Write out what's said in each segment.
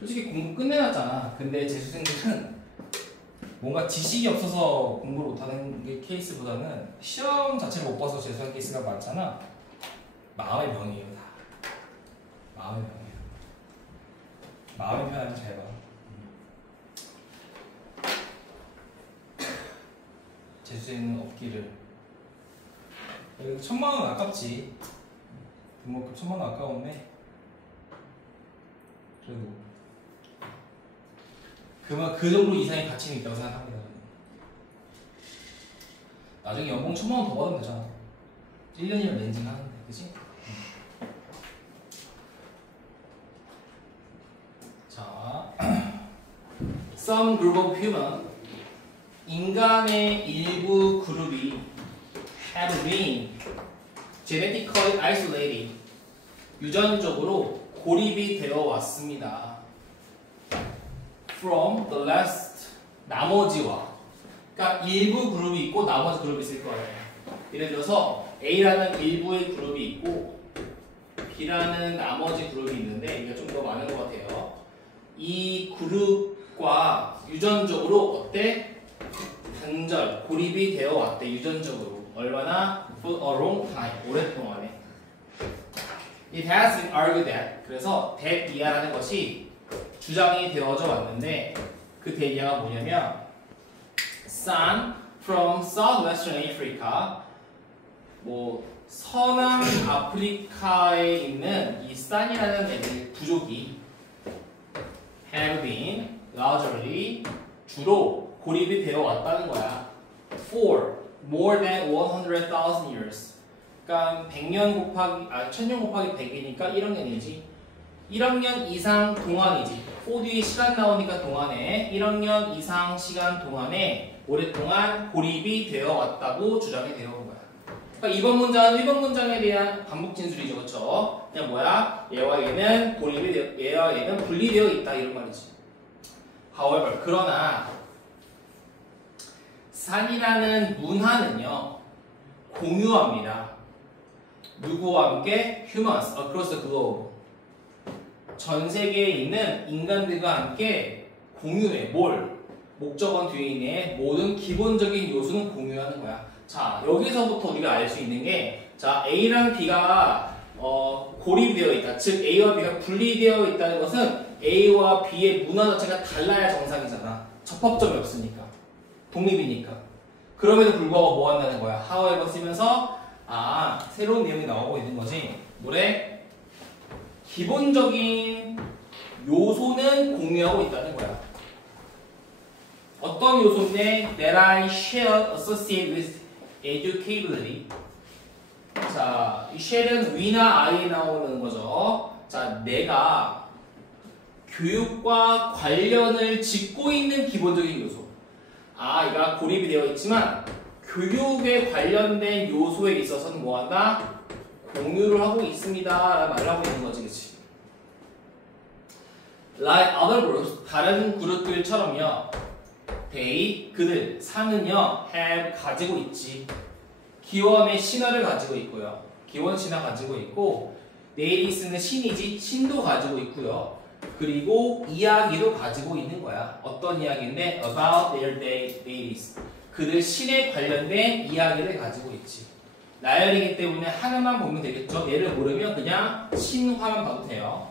솔직히 공부 끝내놨잖아. 근데 재수생들은 뭔가 지식이 없어서 공부를 못하는 게 케이스보다는 시험 자체를 못 봐서 재수한 케이스가 많잖아. 마음의 병이에요 다. 마음의 병이에요. 마음의 편하면 잘 봐. 재수생은 없기를. 1000만원 아깝지. 등록금 1000만원 아까웠네. 그래도 그 정도 이상의 가치는 있다고 생각합니다. 나중에 연봉 1000만원 더 받으면 되잖아. 1년이면 렌징 하는데, 그치? 자, some group of human, 인간의 일부 그룹이 have been genetically isolated, 유전적으로 고립이 되어 왔습니다. From the rest, 나머지와. 그러니까 일부 그룹이 있고 나머지 그룹이 있을 거예요. 예를 들어서 A라는 일부의 그룹이 있고 B라는 나머지 그룹이 있는데 이게 좀 더 많은 것 같아요. 이 그룹과 유전적으로 어때? 단절, 고립이 되어 왔대. 유전적으로. 얼마나? For a long time. 오랫동안에. It has been argued that. 그래서 that 이하라는 것이 주장이 되어져 왔는데 그 대기가 뭐냐면 Sun from Southwestern Africa, 뭐 서남 아프리카에 있는 이 산이라는 애들 부족이 have been largely 주로 고립이 되어 왔다는 거야. For more than 100,000 years. 그러니까 100년 곱하기 1000년 곱하기 100이니까 1억 년이지. 1억 년 이상 동안이지. 4D에 시간 나오니까 동안에 1억 년 이상 시간 동안에 오랫동안 고립이 되어 왔다고 주장이 되어 온 거야. 그러니까 이번 문장은 1번 문장에 대한 반복 진술이죠. 그렇죠? 그냥 뭐야? 얘와 얘는 고립이 되어, 얘와 얘는 분리되어 있다 이런 말이지. However, 그러나 산이라는 문화는요 공유합니다. 누구와 함께? Humans across the globe. 전 세계에 있는 인간들과 함께 공유해. 뭘? 목적어 뒤에 있는 모든 기본적인 요소는 공유하는 거야. 자, 여기서부터 우리가 알 수 있는 게, 자, A랑 B가 고립되어 있다. 즉 A와 B가 분리되어 있다는 것은 A와 B의 문화 자체가 달라야 정상이잖아. 접합점이 없으니까. 독립이니까. 그럼에도 불구하고 뭐 한다는 거야? however 쓰면서 새로운 내용이 나오고 있는 거지. 뭐래? 기본적인 요소는 공유하고 있다는 거야. 어떤 요소인데? That I shall associate with educability. 자, 이 shall은 we나 I에 나오는 거죠. 자, 내가 교육과 관련을 짓고 있는 기본적인 요소. 얘가 고립이 되어 있지만 교육에 관련된 요소에 있어서는 뭐한다? 공유를 하고 있습니다 라는 말을 하고 있는 거지. 그치? Like other groups, 다른 그룹들처럼요. They, 그들, 상은요 have, 가지고 있지. 기원의 신화를 가지고 있고요. 기원 신화 가지고 있고 네이리스는 신이지. 신도 가지고 있고요. 그리고 이야기도 가지고 있는 거야. 어떤 이야기인데? About their deities. 그들 신에 관련된 이야기를 가지고 있지. 나열이기 때문에 하나만 보면 되겠죠. 얘를 모르면 그냥 신화만 봐도 돼요.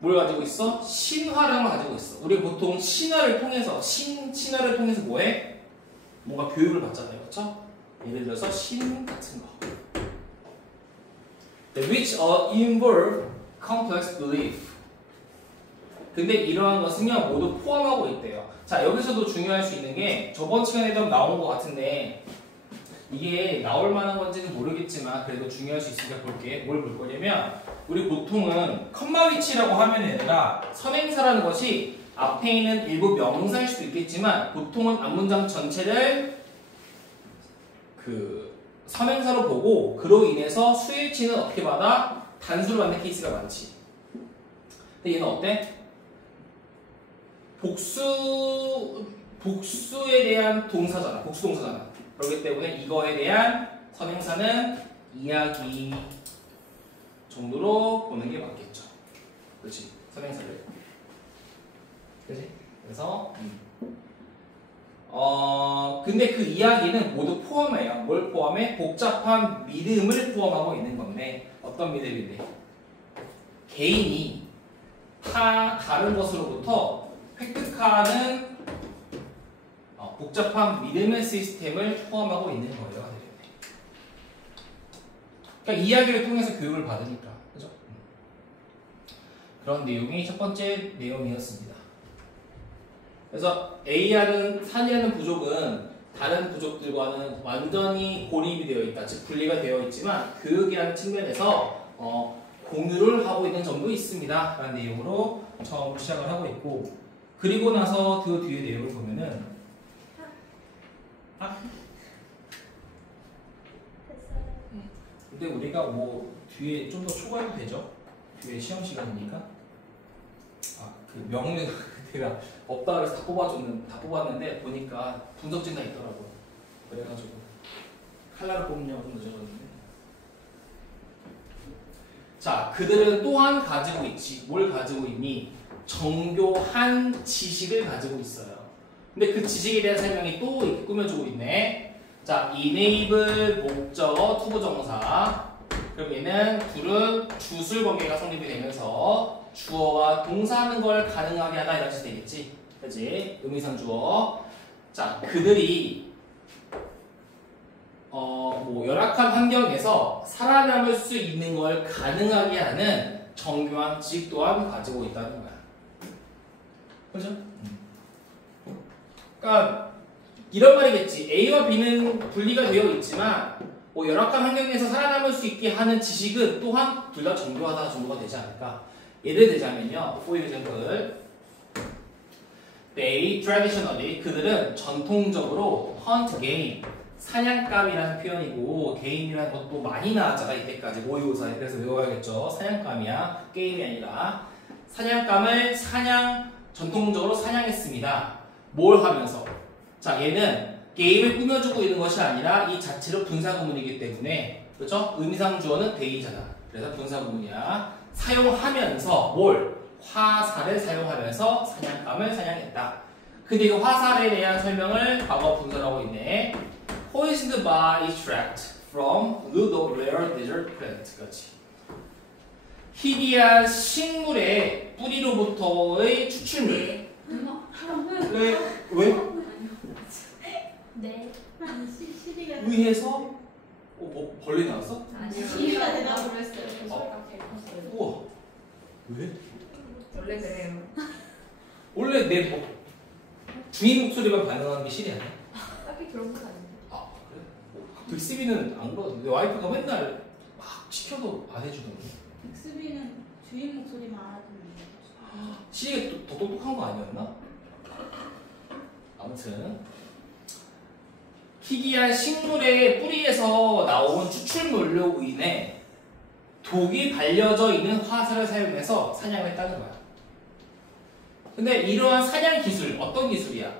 뭘 가지고 있어? 신화랑만 가지고 있어. 우리 보통 신화를 통해서 신화를 통해서 뭐해? 뭔가 교육을 받잖아요. 그렇죠? 예를 들어서 신 같은 거. Which involve complex belief. 근데 이러한 것은요 모두 포함하고 있대요. 자, 여기서도 중요할 수 있는 게 저번 시간에도 나온 것 같은데 이게 나올 만한 건지는 모르겠지만 그래도 중요할 수 있으니까 볼게. 뭘 볼 거냐면 우리 보통은 컴마 위치라고 하면 얘들아 선행사라는 것이 앞에 있는 일부 명사일 수도 있겠지만 보통은 앞문장 전체를 그 선행사로 보고 그로 인해서 수일치는 어떻게 받아? 단수로 받는 케이스가 많지. 근데 얘는 어때? 복수에 대한 동사잖아. 복수 동사잖아. 그렇기 때문에 이거에 대한 선행사는 이야기 정도로 보는 게 맞겠죠. 그렇지? 선행사를. 이야기는 모두 포함해요. 뭘 포함해? 복잡한 믿음을 포함하고 있는 건데 어떤 믿음인데? 개인이 다른 것으로부터 획득하는 복잡한 믿음의 시스템을 포함하고 있는 거예요. 그러니까 이야기를 통해서 교육을 받으니까. 그죠? 그런 내용이 첫 번째 내용이었습니다. 그래서 A라는 산이라는 부족은 다른 부족들과는 완전히 고립이 되어 있다. 즉 분리가 되어 있지만 교육이라는 측면에서 공유를 하고 있는 점도 있습니다. 라는 내용으로 처음으로 시작을 하고 있고, 그리고 나서 그 뒤에 내용을 보면은 근데 우리가 뭐 뒤에 좀 더 초과해도 되죠? 뒤에 시험 시간이니까. 그 명문 내가 없다 그래서 다 뽑았는데 보니까 분석진단 있더라고요. 그래가지고 칼라를 뽑느냐고 좀 늦어졌는데. 자, 그들은 또한 가지고 있지. 뭘 가지고 있니? 정교한 지식을 가지고 있어요. 근데 그 지식에 대한 설명이 또 이렇게 꾸며주고 있네. 자, enable 목적어 투부정사. 그럼 얘는 둘은 주술 관계가 성립이 되면서 주어가 동사하는 걸 가능하게 하다 이런 식이 되겠지. 그치? 의미상 주어. 자, 그들이 뭐 열악한 환경에서 살아남을 수 있는 걸 가능하게 하는 정교한 지식 또한 가지고 있다는 거야. 그죠? 그러니까 이런 말이겠지. A와 B는 분리가 되어 있지만 뭐 열악한 환경에서 살아남을 수 있게 하는 지식은 또한 둘 다 정교하다 정도가 되지 않을까. 예를 들자면요. For example, they traditionally, 그들은 전통적으로 hunt game, 사냥감이라는 표현이고 게임이라는 것도 많이 나왔잖아 이때까지 모의고사에. 그래서 외워야겠죠. 사냥감이야, 게임이 아니라. 사냥감을 전통적으로 사냥했습니다. 뭘 하면서? 자, 얘는 게임을 꾸며주고 있는 것이 아니라 이 자체로 분사구문이기 때문에, 그렇죠? 의미상 주어는 they잖아. 그래서 분사구문이야. 사용하면서 뭘? 화살을 사용하면서 사냥감을 사냥했다. 근데 이 화살에 대한 설명을 과거 분사라고 있네. Poisoned by extract from root of rare desert plant. 그렇지. 희귀한 식물의 뿌리로부터의 추출물. 왜? 네. 의해서? 뭐 벌레 나왔어? 아니, 시비가 된다고 그랬어요. 우와. 왜? 원래 그래요. 원래 내 주인 목소리만 반응하는 게 실이 아니야? 딱히 그런 건 아닌데. 아, 그래? 빅스비는 안 그러던데. 내 와이프가 맨날 막 시켜도 안 해주던데. 빅스비는 주인 목소리만 알아듣는 시리가 더 똑똑한 거 아니었나? 아무튼 희귀한 식물의 뿌리에서 나온 추출물로 인해 독이 발려져 있는 화살을 사용해서 사냥을 했다는 거야. 근데 이러한 사냥 기술, 어떤 기술이야?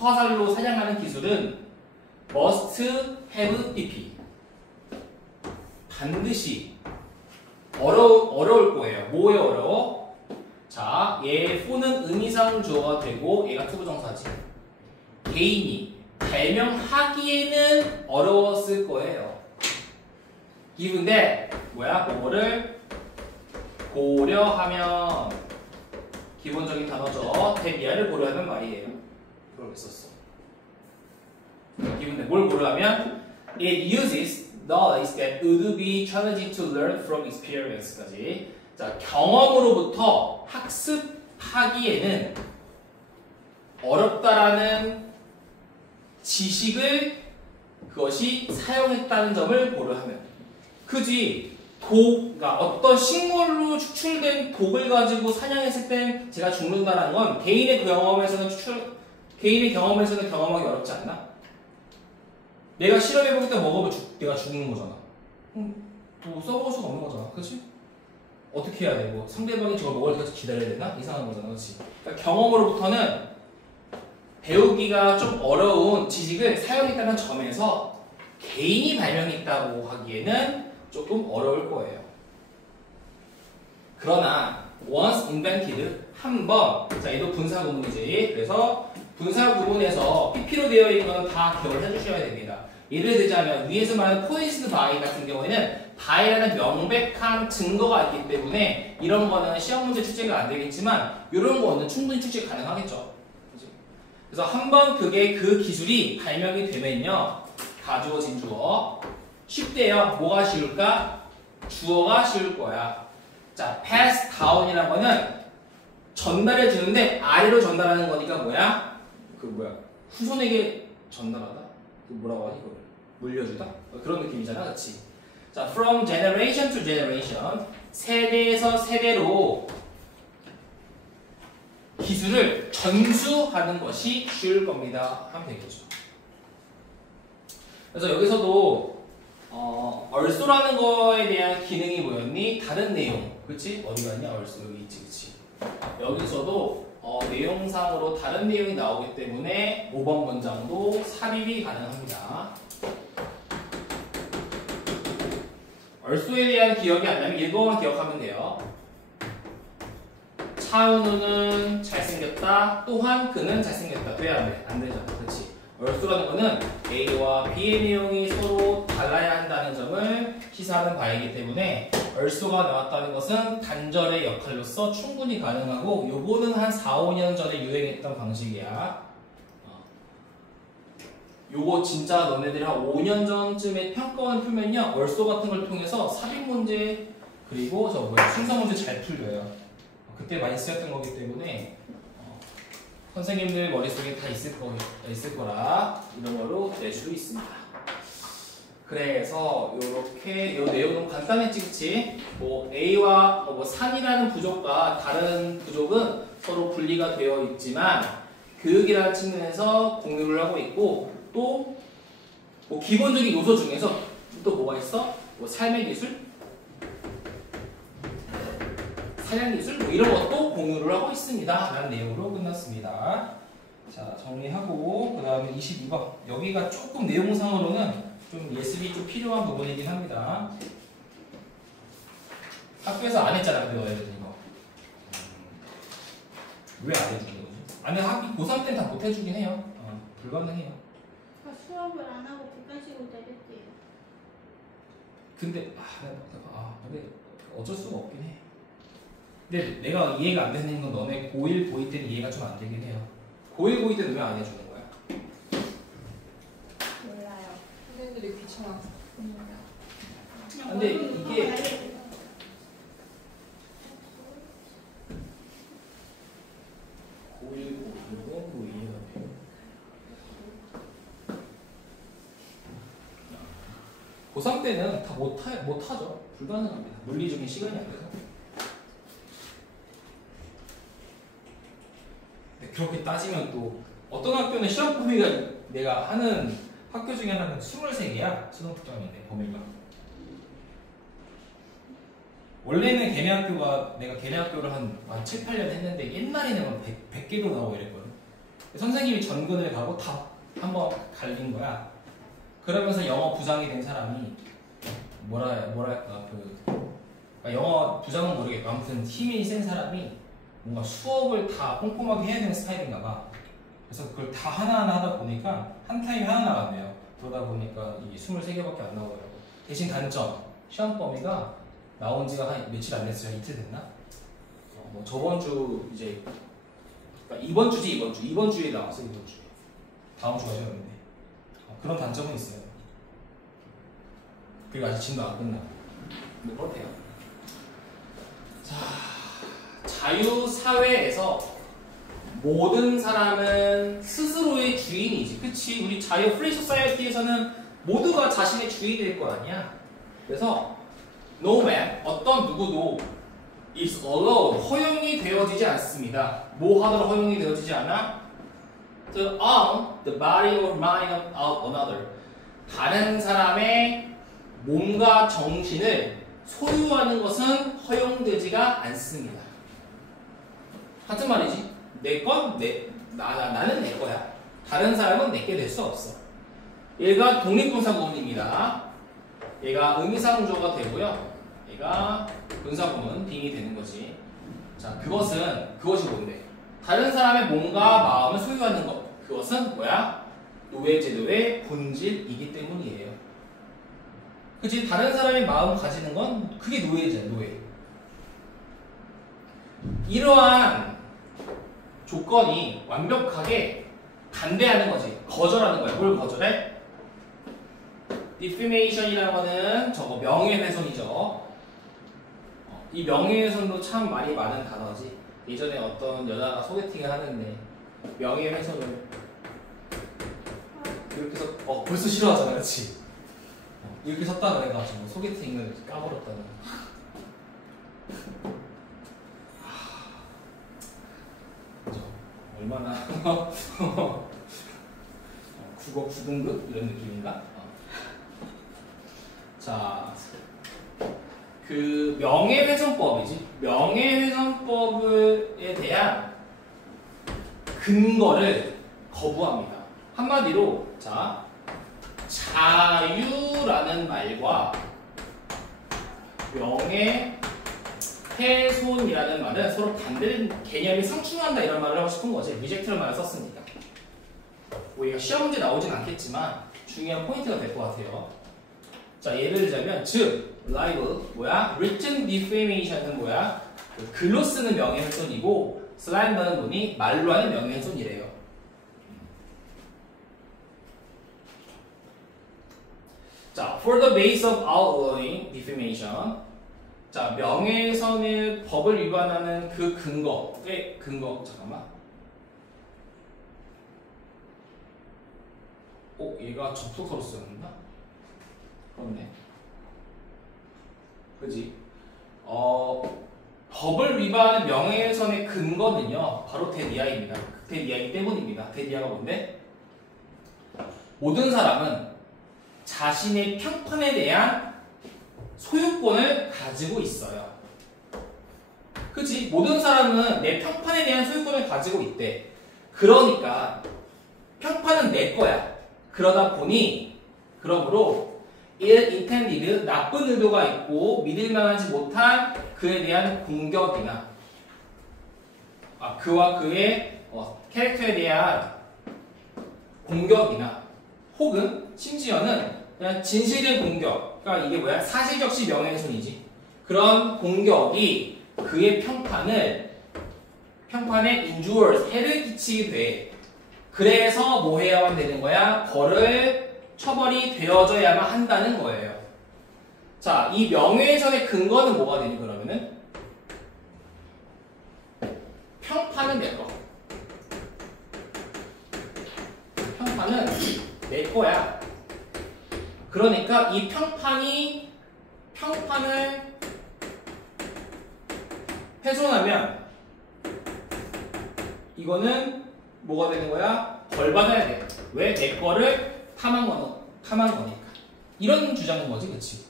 화살로 사냥하는 기술은 must have pp. 반드시 어려울 거예요. 뭐에 어려워? 자, 얘 for는 의미상 주어가 되고 얘가 투부정사지. 개인이 발명하기에는 어려웠을 거예요. given that 뭐를 고려하면 기본적인 단어죠. 대비아를 고려하면 말이에요. 그걸 썼어. given that 뭘 고려하면 it uses knowledge that would be challenging to learn from experience까지. 자, 경험으로부터 학습하기에는 어렵다라는 지식을 그것이 사용했다는 점을 고려하면, 그지? 그러니까 어떤 식물로 추출된 독을 가지고 사냥했을 땐 제가 죽는다는 건 개인의 경험에서는 경험하기 어렵지 않나? 내가 실험해볼 때 먹으면 내가 죽는 거잖아. 또 써볼 수가 없는 거잖아. 그치? 어떻게 해야 되고 상대방이 저걸 먹을 때까지 기다려야 되나? 이상한 거잖아. 그치? 그러니까 경험으로부터는 배우기가 좀 어려운 지식을 사용했다는 점에서 개인이 발명했다고 하기에는 조금 어려울 거예요. 그러나 once invented, 한번, 자 얘도 분사구문이지. 그래서 분사 구문에서 PP로 되어 있는 건 다 기억을 해주셔야 됩니다. 예를 들자면 위에서 말하는 poised by 같은 경우에는 by라는 명백한 증거가 있기 때문에 이런 거는 시험 문제 출제가 안 되겠지만 이런 거는 충분히 출제 가능하겠죠. 그치? 그래서 한번 그게 그 기술이 발명이 되면요. 가주어진 주어 쉽대요. 뭐가 쉬울까? 주어가 쉬울 거야. 자, pass down이라는 거는 전달해 주는데 아래로 전달하는 거니까 뭐야? 후손에게 전달하다? 그 뭐라고 하지 이걸? 물려주다? 그런 느낌이잖아, 그렇지? 자, from generation to generation 세대에서 세대로 기술을 전수하는 것이 쉬울 겁니다. 하면 되겠죠. 그래서 여기서도 얼쏘라는 거에 대한 기능이 뭐였니? 다른 내용, 그렇지? 어디 갔냐? 얼쏘 여기 있지, 그렇지? 여기서도 내용상으로 다른 내용이 나오기 때문에 5번 문장도 삽입이 가능합니다. 얼쏘에 대한 기억이 안 나면 이거만 기억하면 돼요. 차은우는 잘생겼다. 또한 그는 잘생겼다. 돼야 안 돼? 안 되죠. 그렇지? 얼쏘라는 거는 A와 B의 내용이 서로 달라야 한다는 점을 시사하는 바이기 때문에 얼쏘가 나왔다는 것은 단절의 역할로서 충분히 가능하고 요거는 한 4, 5년 전에 유행했던 방식이야. 요거 진짜 너네들이 한 5년 전쯤에 평가원 풀면요. 얼쏘 같은 걸 통해서 삽입 문제 그리고 순서 문제 잘 풀려요. 그때 많이 쓰였던 거기 때문에 선생님들 머릿속에 다 있을 거라 이런 걸로 낼 수 있습니다. 그래서 요렇게 요 내용은 간단했지, 그치? A와 산이라는 부족과 다른 부족은 서로 분리가 되어 있지만 교육이라는 측면에서 공유를 하고 있고 또 기본적인 요소 중에서 또 뭐가 있어? 삶의 기술? 사냥 기술? 이런 것도 공유를 하고 있습니다. 라는 내용으로 끝났습니다. 자, 정리하고 그 다음에 22번 여기가 조금 내용상으로는 좀 예습이 좀 필요한 부분이긴 합니다. 학교에서 안 했잖아, 근데 너희들 이거. 왜 안 해주는 거지? 아니, 학기 고3 때는 다 못 해주긴 해요. 불가능해요. 수업을 안 하고 객관식으로 내렸대요. 근데 어쩔 수가 없긴 해. 근데 내가 이해가 안 되는 건 너네 고1, 고2 때는 이해가 좀 안 되긴 해요. 고1, 고2 때는 왜 안 해주는 거야? 몰라요. 선생님들이 귀찮아서. 근데 이게 고1, 고2는 뭐 이해가 돼요. 고3 때는 다 못하죠. 불가능합니다. 물리적인 시간이 안 돼서. 그렇게 따지면 또 어떤 학교는 시험 범위가 내가 하는 학교 중에 하나는 23개야. 수능 특강인데 범위가. 원래는 개명학교가 내가 개명학교를 한 7, 8년 했는데 옛날에는 막 100개도 나오고 이랬거든. 선생님이 전근을 가고 다 한번 갈린 거야. 그러면서 영어 부장이 된 사람이 뭐랄까 영어 부장은 모르겠고 아무튼 힘이 센 사람이 뭔가 수업을 다 꼼꼼하게 해야 되는 스타일인가 봐. 그래서 그걸 다 하나하나 하다 보니까 한 타임에 하나 나갔네요. 그러다 보니까 이게 23개밖에 안 나오더라고. 대신 단점, 시험 범위가 나온 지가 한 며칠 안 됐어요. 이틀 됐나? 저번 주 이제 그러니까 이번 주에 나왔어. 이번 주에 다음 주가 시험인데 그런 단점은 있어요. 그리고 아직 진도 안 끝나고 뭐 그렇대요. 자, 자유사회에서 모든 사람은 스스로의 주인이지. 그치? 우리 자유 프리 소사이어티에서는 모두가 자신의 주인이 될 거 아니야. 그래서 no man, 어떤 누구도 is allowed, 허용이 되어지지 않습니다. 뭐 하더라도 허용이 되어지지 않아? To own the body or mind of another. 다른 사람의 몸과 정신을 소유하는 것은 허용되지가 않습니다. 같은 말이지. 내 건 나는 내 거야. 다른 사람은 내게 될 수 없어. 얘가 독립분사구문입니다. 얘가 의미상조가 되고요. 얘가 분사구문 빙이 되는 거지. 자, 그것이 뭔데? 다른 사람의 몸과 마음을 소유하는 것. 그것은 뭐야? 노예제도의 본질이기 때문이에요. 그치? 다른 사람의 마음 가지는 건 그게 노예잖아, 노예. 이러한 조건이 완벽하게 반대하는 거지. 거절하는 거야. 뭘 거절해? defamation이라는 거는 저거 명예훼손이죠. 이 명예훼손도 참 말이 많은 단어지. 예전에 어떤 여자가 소개팅을 하는데 명예훼손을 이렇게 해서 벌써 싫어하잖아, 그렇지? 이렇게 섰다 그래가지고 소개팅을 까버렸다는. 얼마나 국어 9등급 이런 느낌인가? 자, 그 명예훼손법이지. 명예훼손법에 대한 근거를 거부합니다. 한마디로 자, 자유라는 말과 명예훼손이라는 말은 서로 반대된 개념이 상충한다 이런 말을 하고 싶은 거지. 리젝트라는 말을 썼으니까. 우리가 시험 문제 나오진 않겠지만 중요한 포인트가 될 것 같아요. 자, 예를 들자면 즉 libel 뭐야? written defamation은 뭐야? 글로 쓰는 명예훼손이고 slander는 뭐니? 말로 하는 명예훼손이래요. 자, for the base of outlawing defamation. 자, 명예훼손의 법을 위반하는 그 근거의 근거. 잠깐만. 얘가 접속사로 쓰였나? 그렇네. 그지? 법을 위반하는 명예훼손의 근거는요, 바로 대리아입니다. 대리아이기 때문입니다. 대리아가 뭔데? 모든 사람은 자신의 평판에 대한 소유권을 가지고 있어요. 그치? 모든 사람은 내 평판에 대한 소유권을 가지고 있대. 그러니까 평판은 내 거야. 그러다 보니 그러므로 ill intended 나쁜 의도가 있고 믿을만하지 못한 그에 대한 공격이나 그와 그의 캐릭터에 대한 공격이나 혹은 심지어는 그냥 진실된 공격, 그러니까 이게 뭐야? 사실적시 명예훼손이지. 그런 공격이 그의 평판에 injures, 해를 끼치게 돼. 그래서 뭐 해야만 되는 거야? 처벌이 되어져야만 한다는 거예요. 자, 이 명예훼손의 근거는 뭐가 되니 그러면은? 평판은 내 거. 평판은 내 거야. 그러니까 이 평판을 훼손하면 이거는 뭐가 되는 거야? 벌 받아야 돼. 왜? 내 거를 탐한 거니까. 이런 주장인 거지, 그치?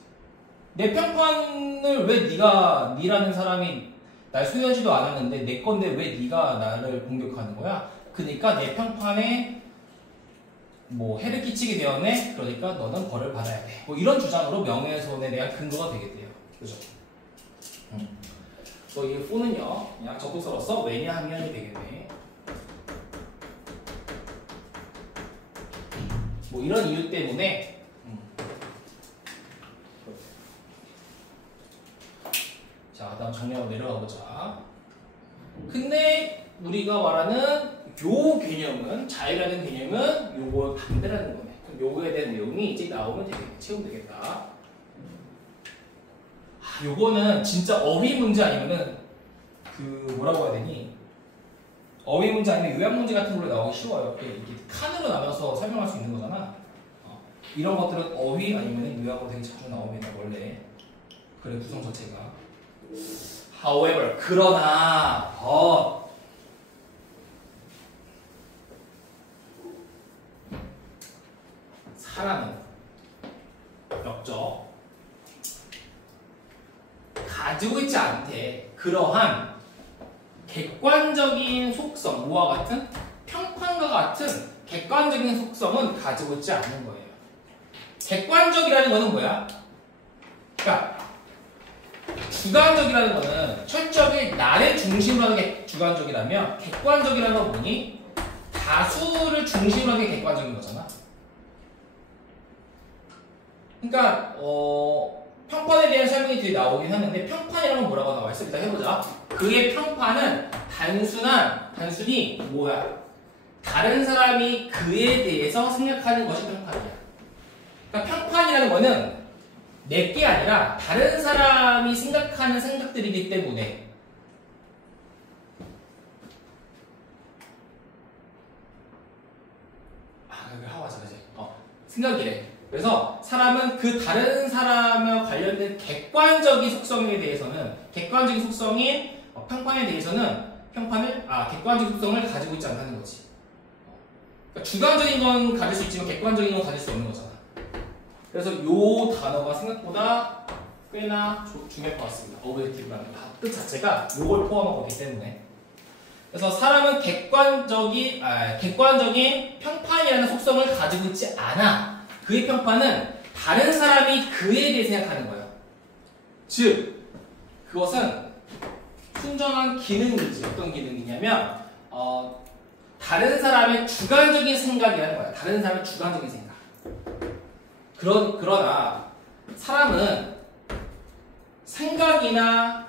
내 평판을 왜 니라는 사람이 날 소유하지도 않았는데 내 건데 왜 니가 나를 공격하는 거야? 그러니까 내 평판에 뭐 해를 끼치게 되었네? 그러니까 너는 벌을 받아야 돼. 뭐 이런 주장으로 명예훼손에 대한 근거가 되겠대요. 그죠? 그래서 이 for는요, 그냥 접속사로서 왜냐하면이 되겠네. 뭐 이런 이유 때문에 자, 다음 정리하고 내려가 보자. 근데 우리가 말하는 요 개념은, 자유라는 개념은 요거 반대라는 거네. 그럼 요거에 대한 내용이 이제 나오면 되겠네. 채우면 되겠다. 요거는 진짜 어휘 문제 아니면은 뭐라고 해야 되니? 어휘 문제 아니면 요약 문제 같은 걸로 나오기 쉬워요. 이렇게 칸으로 나눠서 설명할 수 있는 거잖아. 이런 것들은 어휘 아니면 요약으로 되게 자주 나옵니다. 원래 글의 구성 자체가. However, 그러나 사람은 역적 가지고 있지 않대. 그러한 객관적인 속성, 뭐와 같은? 평판과 같은 객관적인 속성은 가지고 있지 않는 거예요. 객관적이라는 거는 뭐야? 그러니까 주관적이라는 거는 철저하게 나를 중심으로 하는 게 주관적이라면 객관적이라는 건 뭐니? 다수를 중심으로 하는 게 객관적인 거잖아. 그러니까 평판에 대한 설명이 뒤에 나오긴 하는데 평판이라는 건 뭐라고 나와 있어? 일단 해보자. 그의 평판은 단순히 뭐야? 다른 사람이 그에 대해서 생각하는 것이 평판이야. 그러니까 평판이라는 거는 내게 아니라 다른 사람이 생각하는 생각들이기 때문에 하고 하자, 그지? 생각이래. 그래서 사람은 그 다른 사람과 관련된 객관적인 속성에 대해서는 객관적인 속성인 평판에 대해서는 객관적인 속성을 가지고 있지 않다는 거지. 그러니까 주관적인 건 가질 수 있지만 객관적인 건 가질 수 없는 거잖아. 그래서 요 단어가 생각보다 꽤나 중요할 것 같습니다. 오브젝티브라는 뜻 자체가 요걸 포함하고 있기 때문에. 그래서 사람은 객관적인 평판이라는 속성을 가지고 있지 않아. 그의 평판은 다른 사람이 그에 대해 생각하는 거예요. 즉, 그것은 순전한 기능이지. 어떤 기능이냐면 다른 사람의 주관적인 생각이라는 거야. 다른 사람의 주관적인 생각. 그러나 사람은 생각이나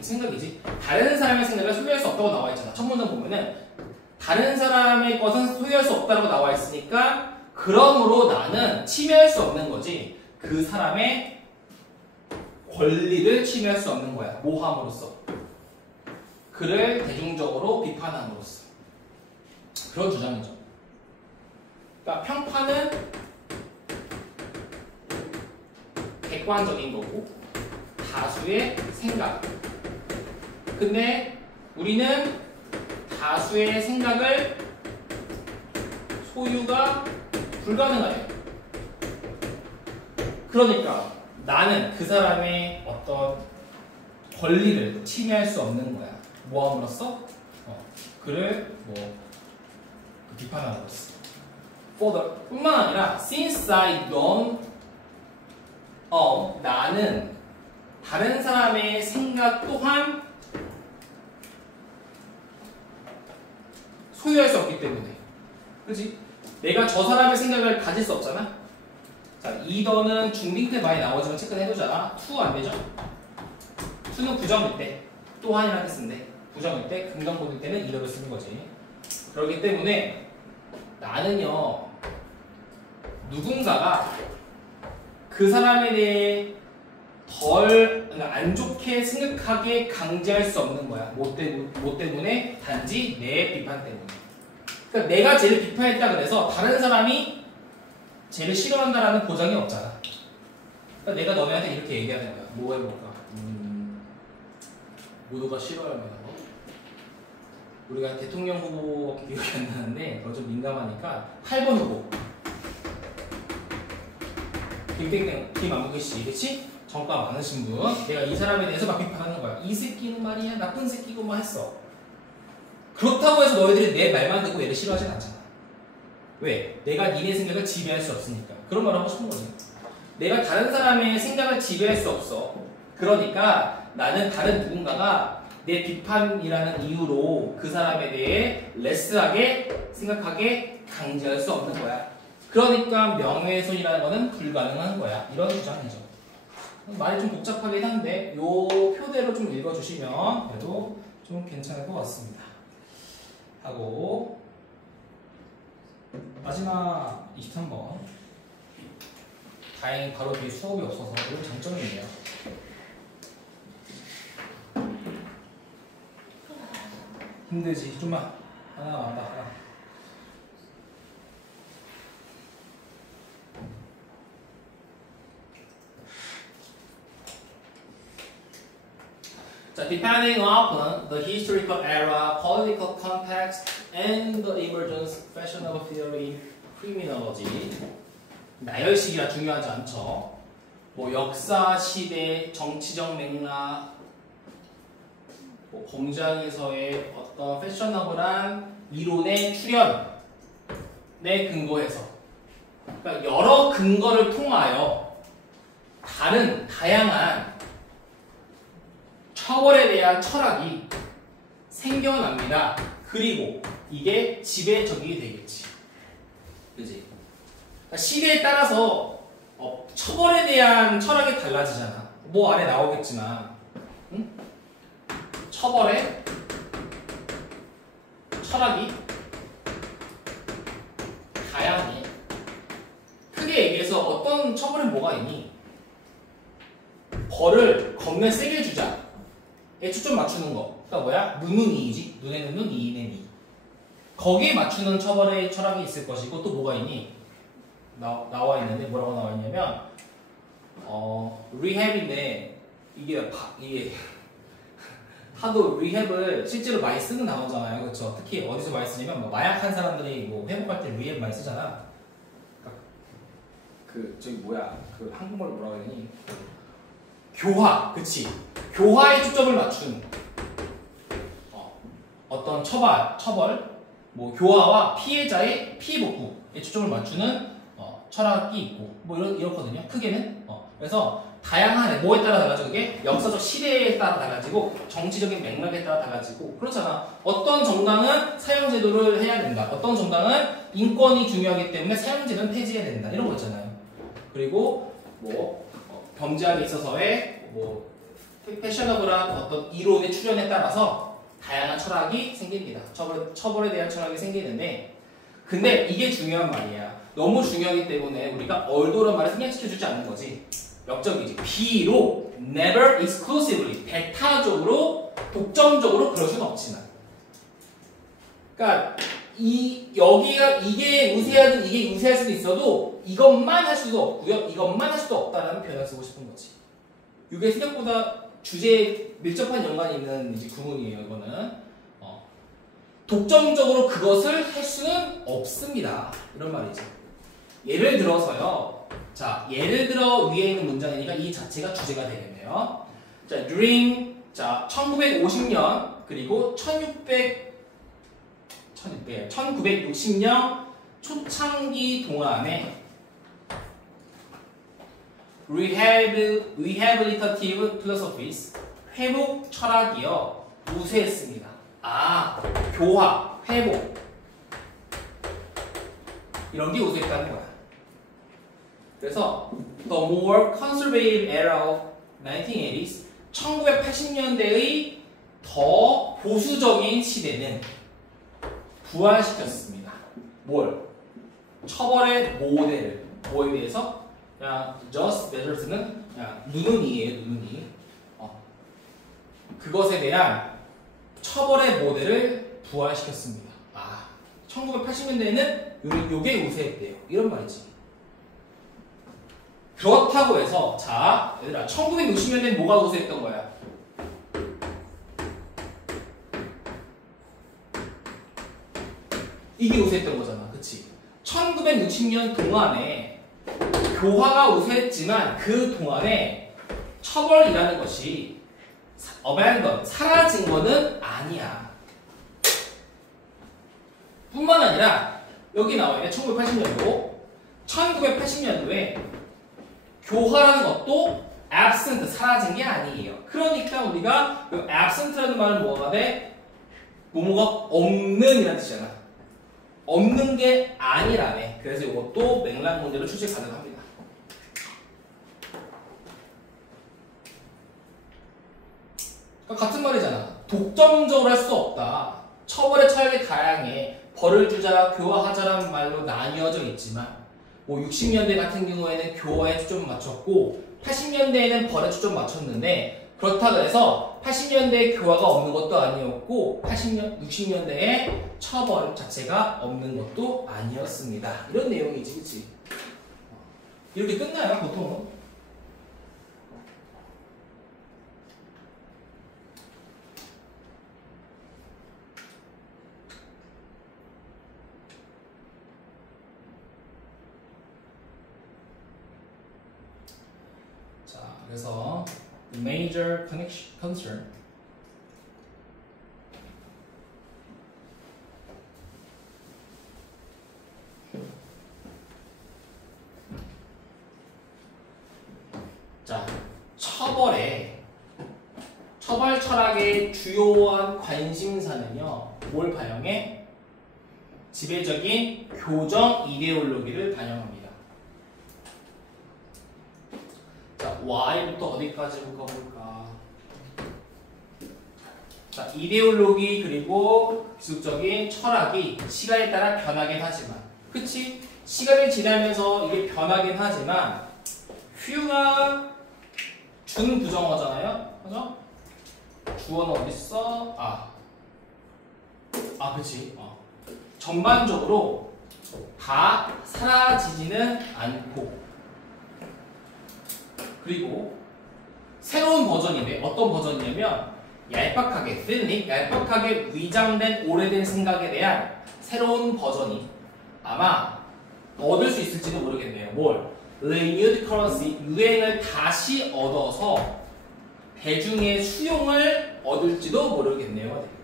생각이지. 다른 사람의 생각을 소유할 수 없다고 나와 있잖아. 첫 문장 보면은 다른 사람의 것은 소유할 수 없다고 나와 있으니까 그러므로 나는 침해할 수 없는 거지. 그 사람의 권리를 침해할 수 없는 거야. 모함으로써. 그를 대중적으로 비판함으로써. 그런 주장이죠. 그러니까 평판은 객관적인 거고 다수의 생각. 근데 우리는 다수의 생각을 소유가 불가능하대요. 그러니까 나는 그 사람의 어떤 권리를 침해할 수 없는 거야. 모함으로써 그를 비판함으로써. 뿐만 아니라 since I don't 나는 다른 사람의 생각 또한 소유할 수 없기 때문에. 그치? 내가 저 사람의 생각을 가질 수 없잖아? 자, either는 중딩 때 많이 나오지만 체크는 해두자. to 안 되죠? to는 부정일 때, 또한이라는 뜻인데, 부정일 때, 긍정본일 때는 either를 쓰는 거지. 그렇기 때문에 나는요, 누군가가 그 사람에 대해 그러니까 안 좋게 생각하게 강제할 수 없는 거야. 뭐 때문에? 단지 내 비판 때문에. 그러니까 내가 쟤를 비판했다 그래서 다른 사람이 쟤를 싫어한다라는 보장이 없잖아. 그러니까 내가 너네한테 이렇게 얘기하는 거야. 뭐 해볼까? 모두가 싫어할 만한 거. 우리가 대통령 후보밖에 기억이 안 나는데 그거 좀 민감하니까 8번 후보. 김안국희 씨, 그치? 정가 많으신 분. 내가 이 사람에 대해서 막 비판하는 거야. 이 새끼는 말이야 나쁜 새끼고만 했어. 그렇다고 해서 너희들이 내 말만 듣고 얘를 싫어하진 않잖아. 왜? 내가 니네 생각을 지배할 수 없으니까. 그런 말 하고 싶은 거지. 내가 다른 사람의 생각을 지배할 수 없어. 그러니까 나는 다른 누군가가 내 비판이라는 이유로 그 사람에 대해 레스하게 생각하게 강제할 수 없는 거야. 그러니까 명예훼손이라는 거는 불가능한 거야. 이런 주장이죠. 말이 좀 복잡하긴 한데 요 표대로 좀 읽어주시면 그래도 좀 괜찮을 것 같습니다. 하고 마지막 23번. 다행히 바로 뒤에 수업이 없어서 이건 장점이네요. 힘들지. 좀만 하나 남았다. 자, depending upon the historical era, political context, and the emergence of fashionable theory, criminology. 나열식이라 중요하지 않죠. 뭐 역사, 시대, 정치적 맥락, 뭐 공장에서의 어떤 패셔너블한 이론의 출현에 근거해서, 그러니까 여러 근거를 통하여 다양한 처벌에 대한 철학이 생겨납니다. 그리고 이게 지배 적용이 되겠지. 그지? 그러니까 시대에 따라서 처벌에 대한 철학이 달라지잖아. 뭐 아래 나오겠지만, 응? 처벌의 철학이 다양해. 크게 얘기해서 어떤 처벌에 뭐가 있니? 벌을 겁내 세게 주자. 에 초점 맞추는 거. 그러니까 뭐야? 눈은 이이지. 눈에는 눈, 이에는 이. 거기에 맞추는 처벌의 철학이 있을 것이고 또 뭐가 있니? 나와 있는데 뭐라고 나와 있냐면 리헵인데 이게 하도 리헵을 실제로 많이 쓰는 단어잖아요. 그렇죠? 특히 어디서 많이 쓰냐면 뭐 마약한 사람들이 뭐 회복할 때 리헵 많이 쓰잖아. 저기 뭐야? 그 한국말로 뭐라고 해야 되니? 교화, 그치? 교화에 초점을 맞춘 어떤 처벌, 뭐 교화와 피해자의 피해 복구에 초점을 맞추는 철학이 있고 뭐 이렇거든요. 크게는. 그래서 다양한 뭐에 따라 달라지고 그게 역사적 시대에 따라 달라지고 정치적인 맥락에 따라 달라지고 그렇잖아. 어떤 정당은 사형제도를 해야 된다. 어떤 정당은 인권이 중요하기 때문에 사형제도는 폐지해야 된다. 이런 거 있잖아요. 그리고 뭐 범죄함에 있어서의 뭐 패셔너블한 어떤 이론의 출현에 따라서 다양한 철학이 생깁니다. 처벌에 대한 철학이 생기는데 근데 이게 중요한 말이야. 너무 중요하기 때문에 우리가 얼도란 말을 생략시켜주지 않는 거지. 역적이지. B로 never exclusively 배타적으로 독점적으로 그럴 수는 없지만 그러니까 여기가 이게 우세하든 이게 우세할 수도 있어도 이것만 할 수도 없고요. 이것만 할 수도 없다라는 표현을 쓰고 싶은 거지. 이게 생각보다 주제에 밀접한 연관이 있는 이제 구문이에요. 이거는 독점적으로 그것을 할 수는 없습니다. 이런 말이죠. 예를 들어서요. 자, 예를 들어 위에 있는 문장이니까 이 자체가 주제가 되겠네요. 자, during 1950년 그리고 1960년 초창기 동안에 rehabilitative philosophies 회복 철학이요 우세했습니다. 교화, 회복 이런 게 우세했다는 거야. 그래서 the more conservative era of 1980s 1980년대의 더 보수적인 시대는 부활시켰습니다. 뭘? 처벌의 모델을 뭐에 대해서? just measures는 눈은 이에요. 눈은 이. 그것에 대한 처벌의 모델을 부활시켰습니다. 1980년대에는 요게 우세했대요. 이런 말이지. 그렇다고 해서 자, 얘들아 1960년대엔 뭐가 우세했던 거야? 이게 우세했던 거잖아. 그치? 1960년 동안에 교화가 우세했지만 그 동안에 처벌이라는 것이 abandon, 사라진 거는 아니야. 뿐만 아니라 여기 나와 있네. 1980년도 1980년도에 교화라는 것도 absent, 사라진 게 아니에요. 그러니까 우리가 이 absent라는 말은 뭐가 돼? 뭐뭐가 없는 이라는 뜻이잖아. 없는 게 아니라네. 그래서 이것도 맥락 문제로 출제 가능합니다. 그러니까 같은 말이잖아. 독점적으로 할 수 없다. 처벌의 철학이 다양해. 벌을 주자, 교화하자라는 말로 나뉘어져 있지만 뭐 60년대 같은 경우에는 교화에 초점 맞췄고 80년대에는 벌에 초점 맞췄는데 그렇다고 해서 80년대에 교화가 없는 것도 아니었고 60년대에 처벌 자체가 없는 것도 아니었습니다. 이런 내용이지, 그치? 이렇게 끝나요, 보통은. 자, 그래서 major concern 자, 처벌 철학의 주요한 관심사는요 뭘 반영해? 지배적인 교정 이데올로기를 반영합니다. 자, Y부터 어디까지 묶어볼까? 자, 이데올로기 그리고 기술적인 철학이 시간에 따라 변하긴 하지만, 그치? 시간이 지나면서 이게 변하긴 하지만, 퓨가 준 부정어잖아요? 그죠? 주어는 어딨어? 그치. 전반적으로 다 사라지지는 않고, 그리고 새로운 버전인데 어떤 버전이냐면 얄팍하게, thinly, 얄팍하게 위장된 오래된 생각에 대한 새로운 버전이 아마 얻을 수 있을지도 모르겠네요. 뭘? renewed currency, 유행을 다시 얻어서 대중의 수용을 얻을지도 모르겠네요.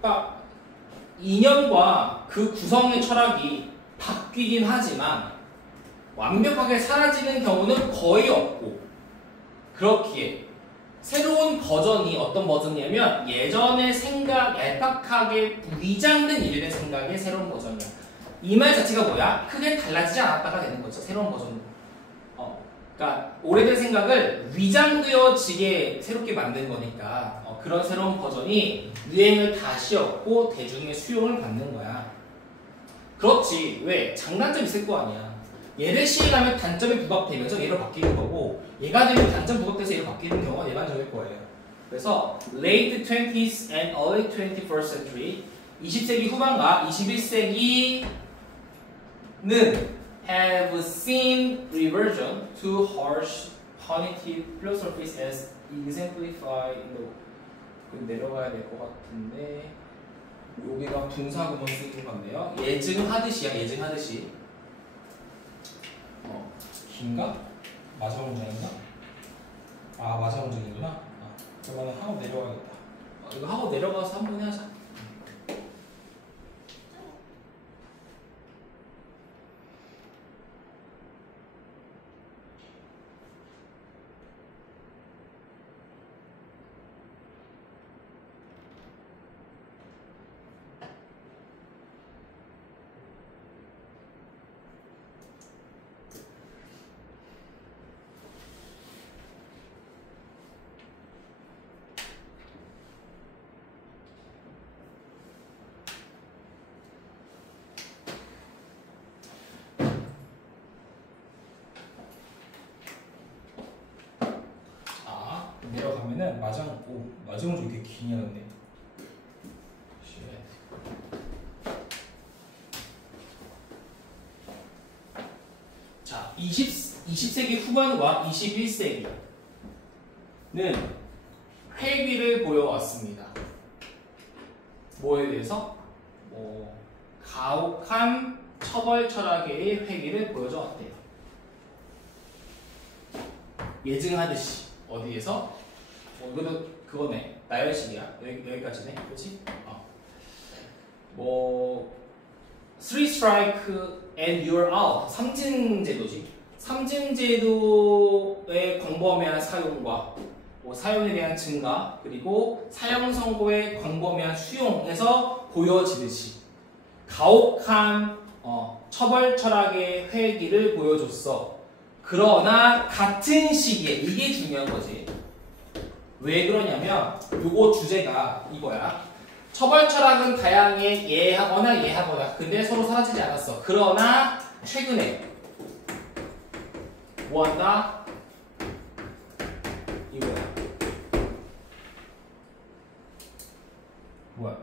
그러니까 이념과 그 구성의 철학이 바뀌긴 하지만 완벽하게 사라지는 경우는 거의 없고, 그렇기에 새로운 버전이 어떤 버전이냐면 예전의 생각, 얄팍하게 위장된 이전의 생각의 새로운 버전이야. 이 말 자체가 뭐야? 크게 달라지지 않았다가 되는 거죠. 새로운 버전으로. 그러니까 오래된 생각을 위장되어지게 새롭게 만든 거니까 그런 새로운 버전이 유행을 다시 얻고 대중의 수용을 받는 거야. 그렇지. 왜? 장단점이 있을 거 아니야. 얘를 시행하면 단점이 부각되면서 얘로 바뀌는 거고, 얘가 되면 단점 부각돼서 얘로 바뀌는 경우가 일반적일 거예요. 그래서 late 20th and early 21st century, 20세기 후반과 21세기는 have seen reversion to harsh punitive philosophies as exemplified in the. 내려가야 될 것 같은데 여기가 분사구문 쓰는 건데요. 예증하듯이야. 예증하듯이. 긴가? 마지막 문장인가? 마지막 문장이구나. 그러면 하고 내려가야겠다. 이거 하고 내려가서 한번 하자. 내려가면은 마지막 문장이 되게 기냐 근데. 자, 20세기 후반과 21세기는 회귀를 보여왔습니다. 뭐에 대해서? 가혹한 처벌 철학의 회귀를 보여줘 왔대요. 예증하듯이. 어디에서? 이것도 그거네. 나열식이야. 여기까지네. 그렇지? Three strike and you're out. 삼증제도지. 삼증제도의 광범위한 사용과 사용에 대한 증가, 그리고 사형 선고의 광범위한 수용에서 보여지듯이 가혹한 처벌 철학의 회귀를 보여줬어. 그러나 같은 시기에, 이게 중요한 거지. 왜 그러냐면 요거 주제가 이거야. 처벌 철학은 다양해. 예하거나 근데 서로 사라지지 않았어. 그러나 최근에 뭐 한다? 이거야. 뭐야?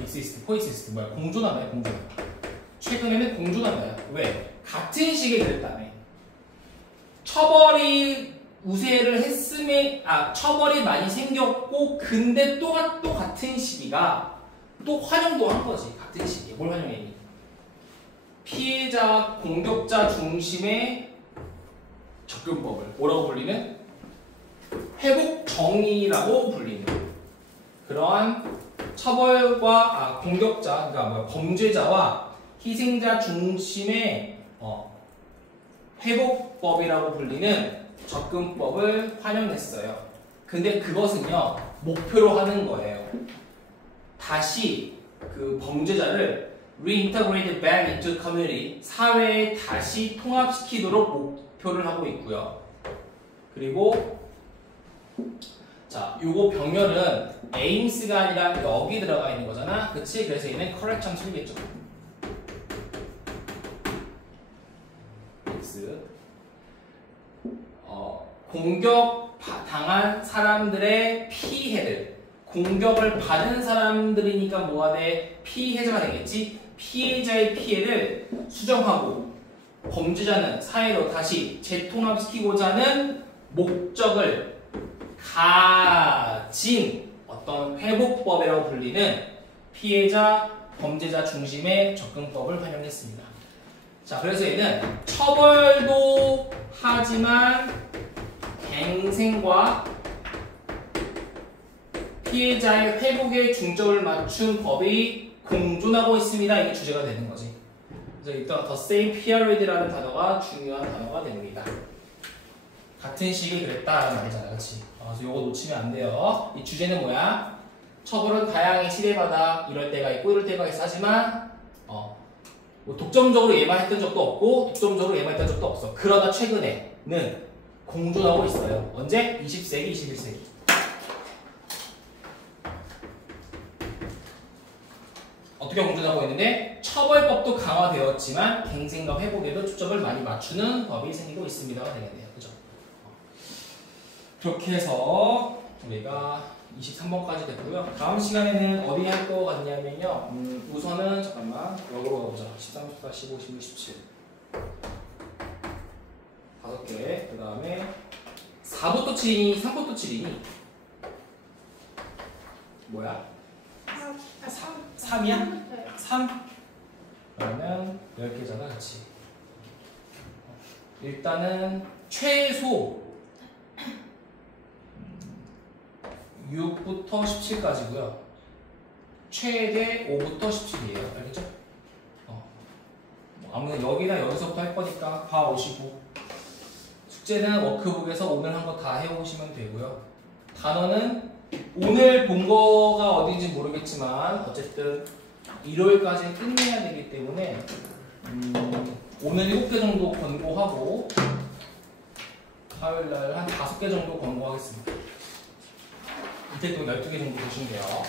exist, coexist. 뭐야? 공존한다야, 공존. 최근에는 공존한다야. 왜? 같은 시기에 그랬다며. 처벌이 우세를 했음에, 처벌이 많이 생겼고, 근데 또 같은 시기가 또 활용도 한 거지. 같은 시기에. 뭘 활용했니? 피해자, 공격자 중심의 접근법을 뭐라고 불리는? 회복 정의라고 불리는 그러한 처벌과 공격자, 그러니까 범죄자와 희생자 중심의 회복법이라고 불리는 접근법을 활용했어요. 근데 그것은요, 목표로 하는 거예요. 다시 그 범죄자를 reintegrate back into community, 사회에 다시 통합시키도록 목표를 하고 있고요. 그리고 자, 요거 병렬은 aims가 아니라 여기 들어가 있는 거잖아. 그치? 그래서 얘는 correction 틀리겠죠. X. 공격 당한 사람들의 피해들. 공격을 받은 사람들이니까 뭐가 돼? 피해자가 되겠지? 피해자의 피해를 수정하고 범죄자는 사회로 다시 재통합시키고자 하는 목적을 가진 어떤 회복법이라고 불리는 피해자, 범죄자 중심의 접근법을 활용했습니다. 자, 그래서 얘는 처벌도 하지만 갱생과 피해자의 회복에 중점을 맞춘 법이 공존하고 있습니다. 이게 주제가 되는 거지. 그래서 이따가 the same period라는 단어가 중요한 단어가 됩니다. 같은 시기에 그랬다라는 말이잖아, 그렇지? 그래서 이거 놓치면 안 돼요. 이 주제는 뭐야? 처벌은 다양하게 시대마다 이럴 때가 있고 이럴 때가 있어. 하지만 뭐 독점적으로 얘만 했던 적도 없고 독점적으로 얘만 했던 적도 없어. 그러나 최근에는 공존하고 있어요. 언제? 20세기, 21세기. 어떻게 공존하고 있는데 처벌법도 강화되었지만 갱생과 회복에도 초점을 많이 맞추는 법이 생기고 있습니다가 되겠네요. 그죠? 그렇게 해서 우리가 23번까지 됐고요. 다음 시간에는 어디 할 거 같냐면요. 우선은 잠깐만 여기로 가보자. 13, 14, 15, 16, 17 5개. 그 다음에 4부터 7이니 3부터 7이니 뭐야? 3이야? 3? 그러면 10개잖아, 그치? 일단은 최소 6부터 17까지고요. 최대 5부터 17이에요. 알겠죠? 아무튼 여기나 여기서부터 할 거니까 봐오시고 숙제는 워크북에서 오늘 한 거 다 해오시면 되고요. 단어는 오늘 본 거가 어딘지 모르겠지만 어쨌든 일요일까지 끝내야 되기 때문에 오늘 7개 정도 권고하고 화요일날 한 5개 정도 권고하겠습니다. 이때 또 12개 정도 보시면 돼요.